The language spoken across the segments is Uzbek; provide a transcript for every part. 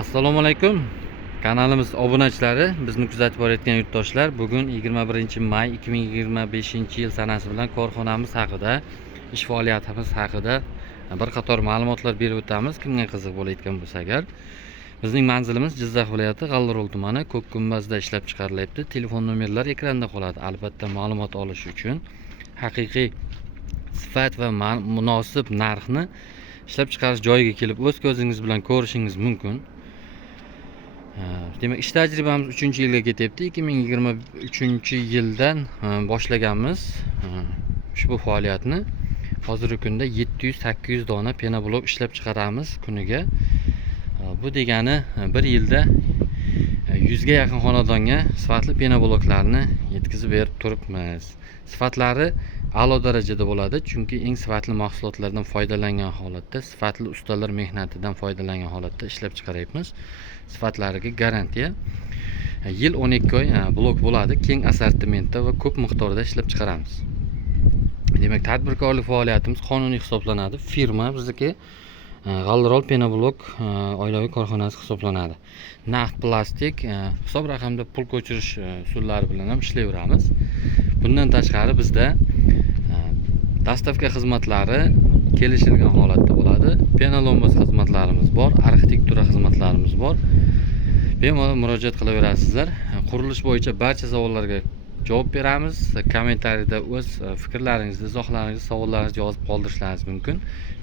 Assalomu alaykum. Kanalimiz obunachilari, bizni kuzatib borayotgan yurtdoshlar, bugun 21-may 2025-yil sanasi bilan korxonamiz haqida, ish faoliyatimiz haqida bir qator ma'lumotlar berib o'tamiz. Kimga qiziq bo'layotgan bo'lsa agar. Bizning manzilimiz Jizzax viloyati G'alliorol tumani Ko'kgumbazda ishlab chiqarilyapti. Telefon nomerlar ekranda qoladi. Albatta ma'lumot olish uchun haqiqiy sifat va munosib narxni ishlab chiqarish joyiga kelib o'z ko'zingiz bilan ko'rishingiz mumkin. Demak, ish tajribamiz 3-yilga ketyapti. 2023-yildan boshlaganmiz ushbu faoliyatni. Hozirgi kunda 700-800 dona pena blok ishlab chiqaramiz kuniga. Bu degani bir yilda 100 ga yaqin xonadonga sifatli pena bloklarni yetkazib berib turibmiz. Sifatlari a'lo darajada bo'ladi, chunki eng sifatli mahsulotlardan foydalangan holatda, sifatli ustalar mehnatidan foydalangan holatda ishlab chiqaryapmiz. Sifatlariga garantiya. Yil 12 oy blok bo'ladi, keng assortimentda va ko'p miqdorda ishlab chiqaramiz. Demak, tadbirkorlik faoliyatimiz qonuniy hisoblanadi. Firma bizniki G'alliorol pena blok oilaviy korxonasi hisoblanadi. Naqd plastik hisob raqamda pul ko'chirish usullari bilan ham ishlayveramiz. Bundan tashqari bizda dastavka xizmatlari kelishilgan holatda bo'ladi. Penalomboz xizmatlarimiz bor, arxitektura xizmatlarimiz bor. Bemalol murojaat qilaverasizlar. Qurilish bo'yicha barcha savollarga javob beramiz. Kommentariyada o'z fikrlaringizni, izohlaringizni, savollaringizni yozib qoldirishlaringiz mumkin.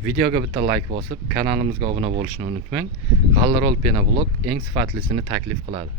Videoga bitta like bosib, kanalimizga obuna bo'lishni unutmang. G'alliorol pena blok eng sifatlisini taklif qiladi.